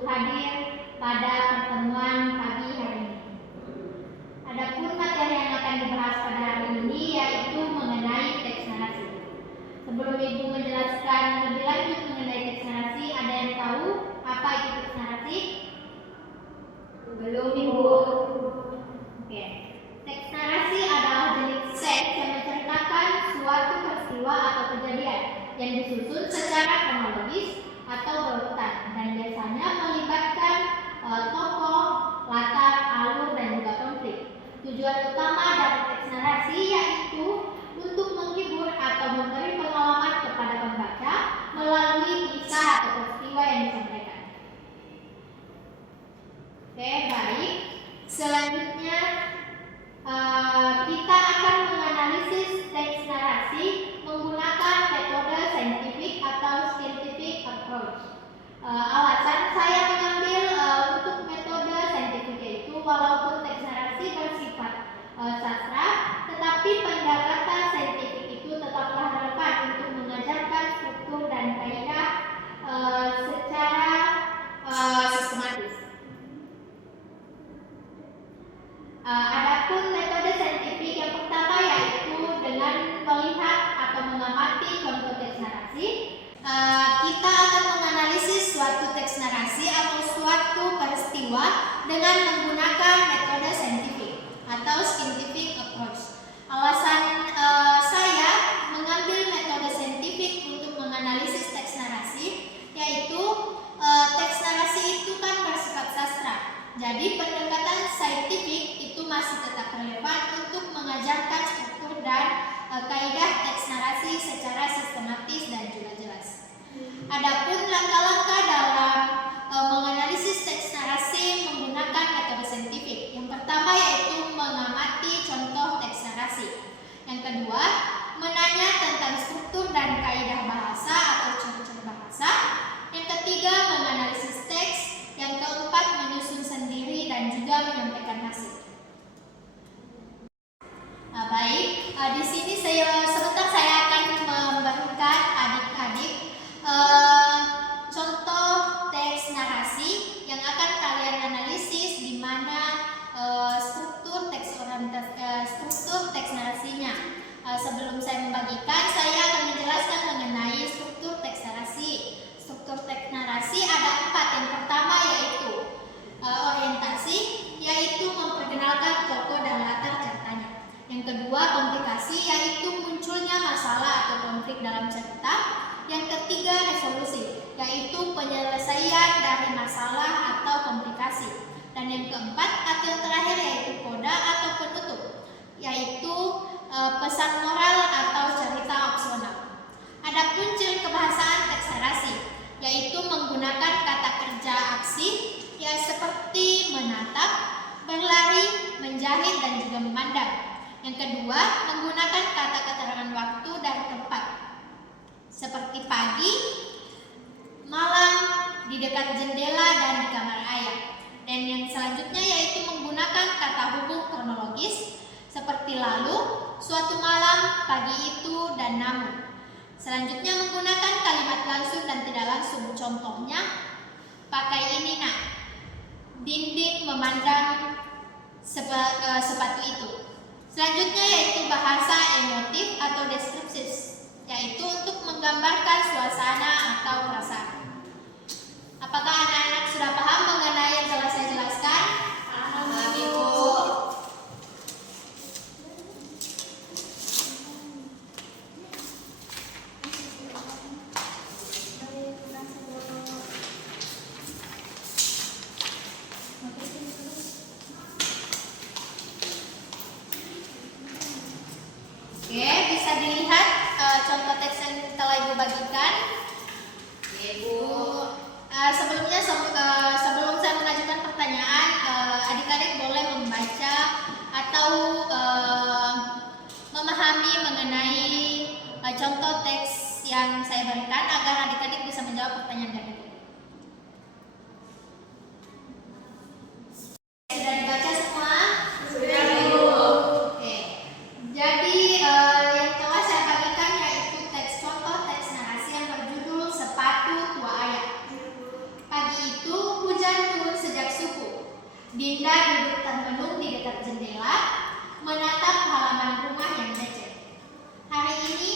untuk hadir pada pertemuan pagi hari ini. Adapun materi yang akan dibahas pada hari ini yaitu mengenai teks narasi. Sebelum Ibu menjelaskan lebih lanjut mengenai teks narasi, ada yang tahu apa itu teks narasi? Belum, Ibu. Oke. Teks narasi adalah jenis teks yang menceritakan suatu peristiwa atau kejadian yang disusun secara kronologis atau berurutan dan biasanya melibatkan tokoh, latar, alur, dan juga konflik. Tujuan utama dari teks narasi yaitu untuk menghibur atau memberi pengalaman kepada pembaca melalui kisah atau peristiwa yang disampaikan. Oke, baik. Selanjutnya kita akan menganalisis teks narasi menggunakan metode saintifik atau scientific approach. Alasan saya mengambil untuk metode saintifik yaitu walaupun teks narasi bersifat sastra, tetapi pendekatan saintifik itu tetaplah relevan untuk mengajarkan struktur dan kaidah secara sistematis. Adapun metode saintifik yang pertama yaitu dengan melihat atau mengamati contoh teks narasi. Kita akan menganalisis suatu teks narasi atau suatu peristiwa dengan menggunakan metode saintifik atau scientific approach. Alasan saya mengambil metode saintifik untuk menganalisis teks narasi yaitu teks narasi itu kan bersifat sastra. Jadi pendekatan saintifik itu masih tetap relevan untuk mengajarkan struktur dan kaidah teks narasi secara sistematis dan juga jelas. Adapun langkah-langkah dalam menganalisis teks narasi menggunakan metode saintifik. Yang pertama yaitu mengamati contoh teks narasi. Yang kedua, menanya tentang struktur dan kaidah bahasa atau ciri-ciri bahasa. Yang ketiga, menganalisis teks. Yang keempat, menyusun sendiri dan juga menyampaikan hasil. Baik, di sini sebentar saya akan memberikan adik-adik contoh teks narasi yang akan kalian analisis di mana struktur teks narasinya. Sebelum saya membagikan, saya akan menjelaskan mengenai struktur teks narasi. Struktur teks narasi ada 4. Yang pertama yaitu orientasi, yaitu memperkenalkan tokoh dan latar ceritanya. Yang kedua, komplikasi, yaitu munculnya masalah atau konflik dalam cerita. Yang ketiga, resolusi, yaitu penyelesaian dari masalah atau komplikasi. Dan yang keempat atau yang terakhir yaitu koda atau penutup, yaitu pesan moral atau cerita opsional. Adapun ciri kebahasaan teks narasi yaitu menggunakan kata kerja aksi ya seperti menatap, berlari, menjahit, dan juga memandang. Yang kedua, menggunakan kata keterangan waktu dan tempat seperti pagi, malam, di dekat jendela, dan di kamar ayah. Dan yang selanjutnya yaitu menggunakan kata hubung kronologis seperti lalu, suatu malam, pagi itu, dan namun. Selanjutnya menggunakan kalimat langsung dan tidak langsung. Contohnya, pakai ini nak, dinding memandang sepatu itu. Selanjutnya yaitu bahasa emotif atau deskriptif, yaitu untuk menggambarkan suasana atau perasaan. Apakah anak-anak sudah paham mengenai yang telah saya jelaskan? Paham, Ibu. Oke, bisa dilihat contoh teks yang telah Ibu bagikan. Ibu, sebelumnya sebelum saya mengajukan pertanyaan, adik-adik boleh membaca atau memahami mengenai contoh teks yang saya berikan agar adik-adik bisa menjawab pertanyaan dari Ibu. Sudah dibaca semua? Sudah, Ibu. Oke. Jadi yang telah saya bagikan yaitu contoh teks narasi yang berjudul Sepatu Tua Ayah. Pagi itu Dinda duduk termenung di dekat jendela, menatap halaman rumah yang lecet. Hari ini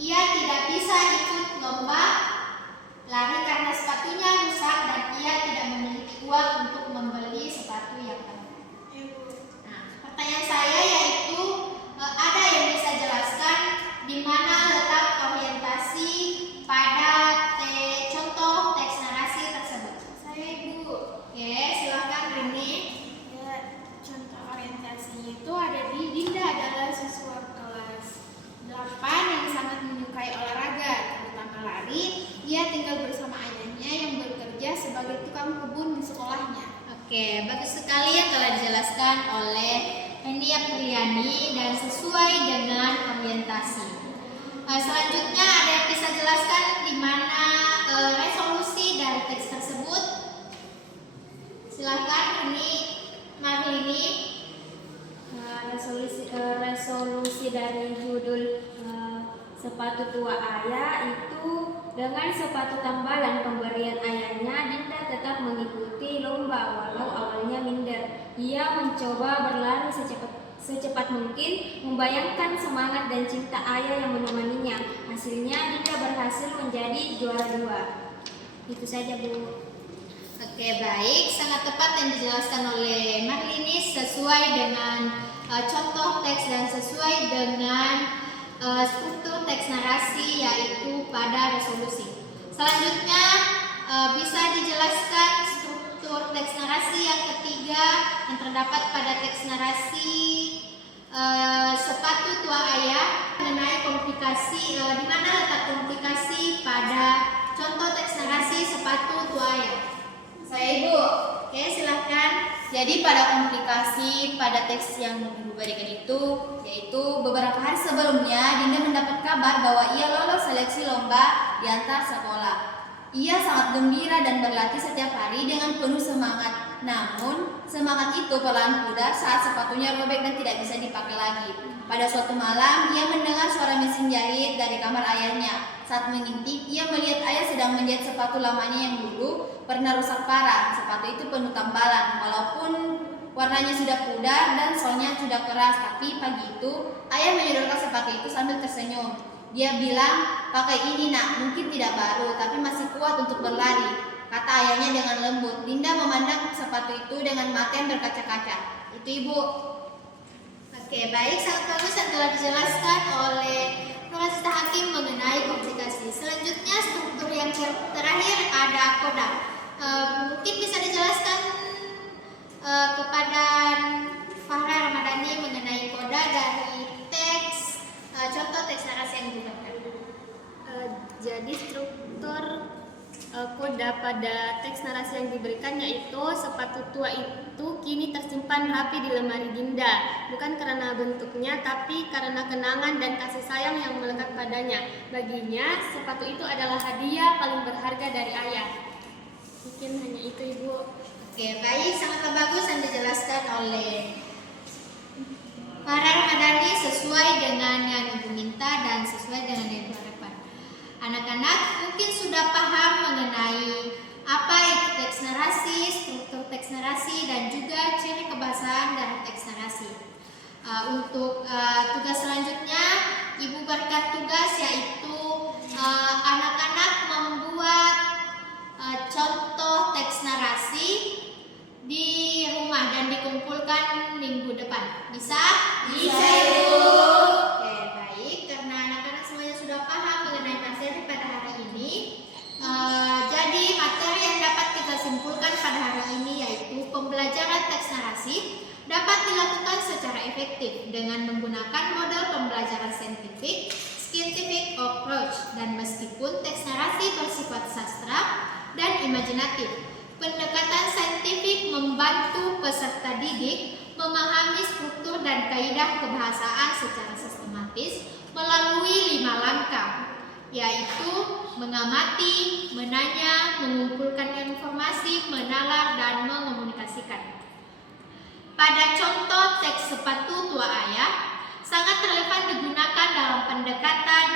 ia tidak bisa ikut lomba lari karena sepatunya rusak dan ia tidak memiliki uang untuk membeli sepatu yang baru. Nah, pertanyaan saya yaitu ada yang bisa jelaskan di mana letak orientasi pada contoh teks narasi tersebut? Saya Ibu. Oke, silakan Rini. Ya, contoh orientasinya itu ada di Dinda adalah siswa kelas 8 yang sangat menyukai olahraga, terutama lari. Ia tinggal bersama ayahnya yang bekerja sebagai tukang kebun di sekolahnya. Oke, bagus sekali yang telah dijelaskan oleh Eni Apriliani dan sesuai dengan orientasi. Selanjutnya ada yang bisa jelaskan di mana resolusi dari teks tersebut? Silakan ini Marlini. Resolusi dari judul sepatu tua ayah itu, dengan sepatu tambalan pemberian ayahnya, Dinda tetap mengikuti lomba walau awalnya minder. Ia mencoba berlari secepat mungkin, membayangkan semangat dan cinta ayah yang menemaninya. Hasilnya Dinda berhasil menjadi juara 2. Itu saja, Bu. Oke, baik, sangat tepat yang dijelaskan oleh Marlini sesuai dengan contoh teks dan sesuai dengan struktur teks narasi yaitu pada resolusi. Selanjutnya bisa dijelaskan struktur teks narasi yang ketiga yang terdapat pada teks narasi sepatu tua ayah mengenai komplikasi, di mana letak komplikasi pada contoh teks narasi sepatu tua ayah. Saya Ibu. Oke, silahkan. Jadi pada komplikasi pada teks yang Ibu berikan itu, yaitu beberapa hari sebelumnya Dinda mendapat kabar bahwa ia lolos seleksi lomba di antar sekolah. Ia sangat gembira dan berlatih setiap hari dengan penuh semangat. Namun, semangat itu perlahan pudar saat sepatunya robek dan tidak bisa dipakai lagi. Pada suatu malam, ia mendengar suara mesin jahit dari kamar ayahnya. Saat mengintip, ia melihat ayah sedang menjahit sepatu lamanya yang dulu pernah rusak parah. Sepatu itu penuh tambalan, walaupun warnanya sudah pudar dan solnya sudah keras. Tapi pagi itu, ayah menyodorkan sepatu itu sambil tersenyum. Dia bilang, "Pakai ini nak, mungkin tidak baru, tapi masih kuat untuk berlari," kata ayahnya dengan lembut. Dinda memandang sepatu itu dengan mata yang berkaca-kaca. Itu Ibu. Oke, baik, sangat bagus yang telah dijelaskan oleh Nurhasita Hakim mengenai komplikasi. Selanjutnya struktur yang terakhir ada koda. Mungkin bisa dijelaskan kepada Farah Ramadhani mengenai koda dari teks contoh teks narasi yang digunakan. Jadi struktur koda pada teks narasi yang diberikan yaitu sepatu tua itu kini tersimpan rapi di lemari Dinda, bukan karena bentuknya tapi karena kenangan dan kasih sayang yang melekat padanya. Baginya sepatu itu adalah hadiah paling berharga dari ayah. Mungkin hanya itu, Ibu. Oke, baik, sangat bagus yang dijelaskan oleh Farah Ramadhani sesuai dengan yang Ibu minta dan sesuai dengan yang Ibu harapkan. Anak-anak mungkin sudah paham mengenai apa itu teks narasi, struktur teks narasi, dan juga ciri kebahasaan dari teks narasi. Untuk tugas selanjutnya, Ibu berikan tugas yaitu anak-anak membuat contoh teks narasi di rumah dan dikumpulkan minggu depan. Bisa? Bisa, Ibu. Oke, baik. Karena anak-anak semuanya sudah paham mengenai materi pada hari ini, jadi materi yang dapat kita simpulkan pada hari ini yaitu pembelajaran teks narasi dapat dilakukan secara efektif dengan menggunakan model pembelajaran scientific approach, dan meskipun teks narasi bersifat sastra dan imajinatif, pendekatan saintifik membantu peserta didik memahami struktur dan kaidah kebahasaan secara sistematis melalui 5 langkah, yaitu mengamati, menanya, mengumpulkan informasi, menalar, dan mengomunikasikan. Pada contoh teks sepatu tua ayah sangat relevan digunakan dalam pendekatan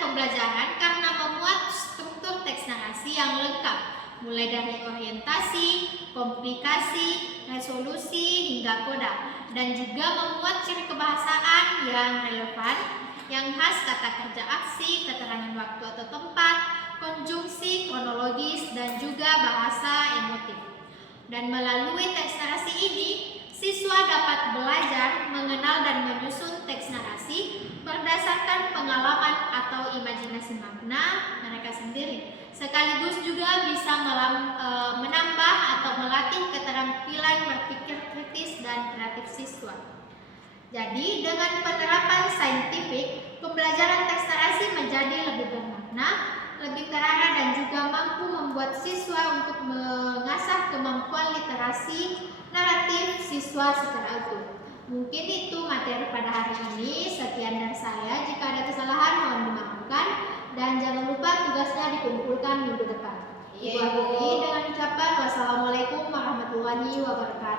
pembelajaran karena memuat struktur teks narasi yang lengkap mulai dari orientasi, komplikasi, resolusi, hingga koda, dan juga memuat ciri kebahasaan yang relevan, yang khas kata kerja aksi, keterangan waktu atau tempat, konjungsi, kronologis, dan juga bahasa emotif. Dan melalui teks narasi ini, siswa dapat belajar mengenal dan menyusun teks narasi berdasarkan pengalaman atau imajinasi makna mereka sendiri. Sekaligus juga bisa menambah atau melatih keterampilan berpikir kritis dan kreatif siswa. Jadi, dengan penerapan saintifik, pembelajaran teks narasi menjadi lebih bermakna, lebih terarah, dan juga mampu membuat siswa untuk mengasah kemampuan literasi naratif siswa secara utuh. Mungkin itu materi pada hari ini. Sekian dari saya. Jika ada kesalahan, mohon dimaafkan. Dan jangan lupa tugasnya dikumpulkan minggu depan. Ibu akhiri dengan ucapan wassalamualaikum warahmatullahi wabarakatuh.